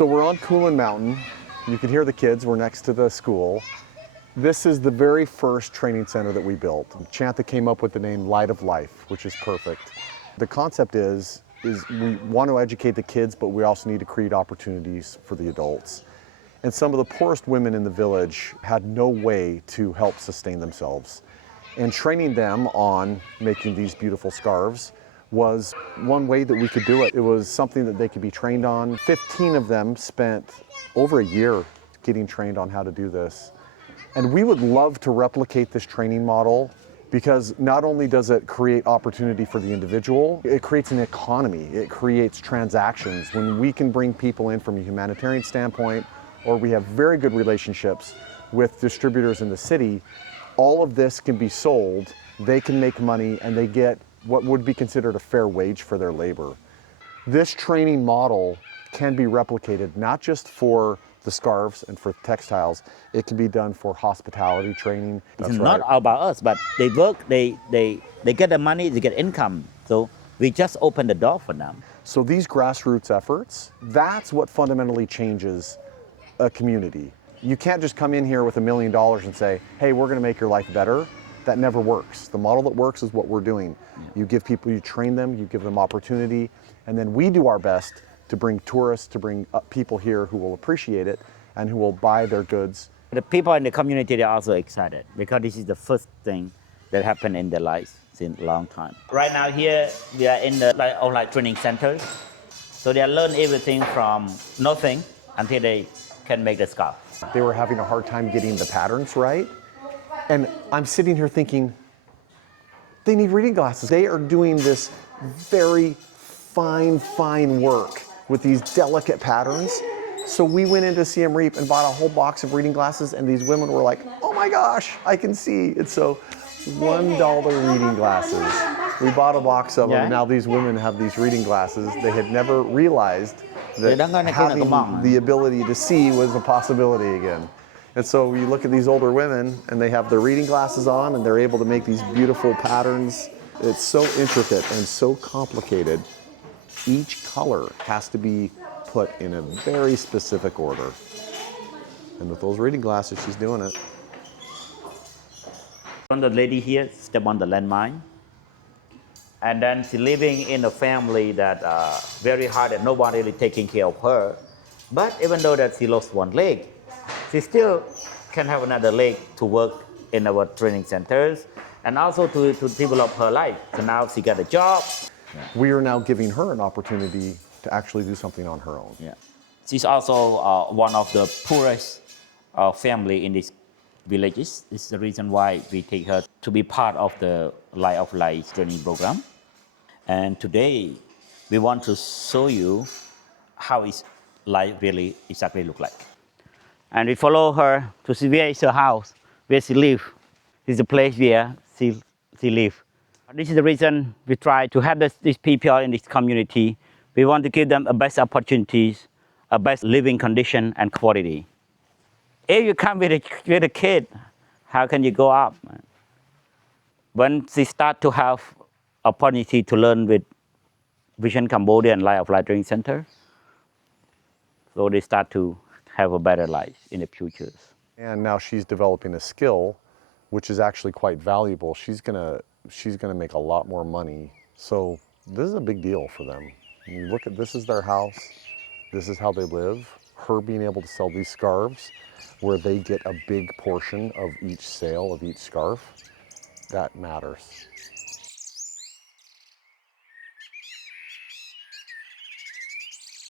So we're on Kulen Mountain. You can hear the kids, we're next to the school. This is the very first training center that we built. Chantha came up with the name Light of Life, which is perfect. The concept is we want to educate the kids, but we also need to create opportunities for the adults. And some of the poorest women in the village had no way to help sustain themselves. And training them on making these beautiful scarves was one way that we could do it. It was something that they could be trained on. 15 of them spent over a year getting trained on how to do this. And we would love to replicate this training model because not only does it create opportunity for the individual, it creates an economy, it creates transactions. When we can bring people in from a humanitarian standpoint, or we have very good relationships with distributors in the city, all of this can be sold, they can make money, and they get what would be considered a fair wage for their labor. This training model can be replicated not just for the scarves and for textiles, it can be done for hospitality training. It's not about us, but they work, they get the money, they get income. So we just open the door for them. So these grassroots efforts, that's what fundamentally changes a community. You can't just come in here with $1 million and say, hey, we're gonna make your life better. That never works. The model that works is what we're doing. You give people, you train them, you give them opportunity, and then we do our best to bring tourists, to bring people here who will appreciate it and who will buy their goods. The people in the community, they're also excited because this is the first thing that happened in their lives in a long time. Right now here, we are in the online training center. So they learn everything from nothing until they can make the scarf. They were having a hard time getting the patterns right. And I'm sitting here thinking, they need reading glasses. They are doing this very fine work with these delicate patterns. So we went into CM Reap and bought a whole box of reading glasses, and these women were like, oh my gosh, I can see. And so $1 reading glasses. We bought a box of them, and now these women have these reading glasses. They had never realized that having the ability to see was a possibility again. And so you look at these older women and they have their reading glasses on and they're able to make these beautiful patterns. It's so intricate and so complicated. Each color has to be put in a very specific order. And with those reading glasses, she's doing it. The lady here stepped on the landmine. And then she's living in a family that very hard and nobody really taking care of her. But even though that she lost one leg, she still can have another leg to work in our training centers and also to develop her life. So now she got a job. We are now giving her an opportunity to actually do something on her own. Yeah. She's also one of the poorest family in these villages. This is the reason why we take her to be part of the Light of Life training program. And today, we want to show you how is life really exactly look like. And we follow her to see where is her house, where she lives. This is the place where she lives. This is the reason we try to have these people in this community. We want to give them the best opportunities, a best living condition and quality. If you come with a kid, how can you go up? When she start to have opportunity to learn with Vision Cambodia and Light of Life Training Center, so they start to have a better life in the future. And now she's developing a skill, which is actually quite valuable. She's gonna make a lot more money. So this is a big deal for them. You look at, this is their house, this is how they live. Her being able to sell these scarves, where they get a big portion of each sale of each scarf, that matters.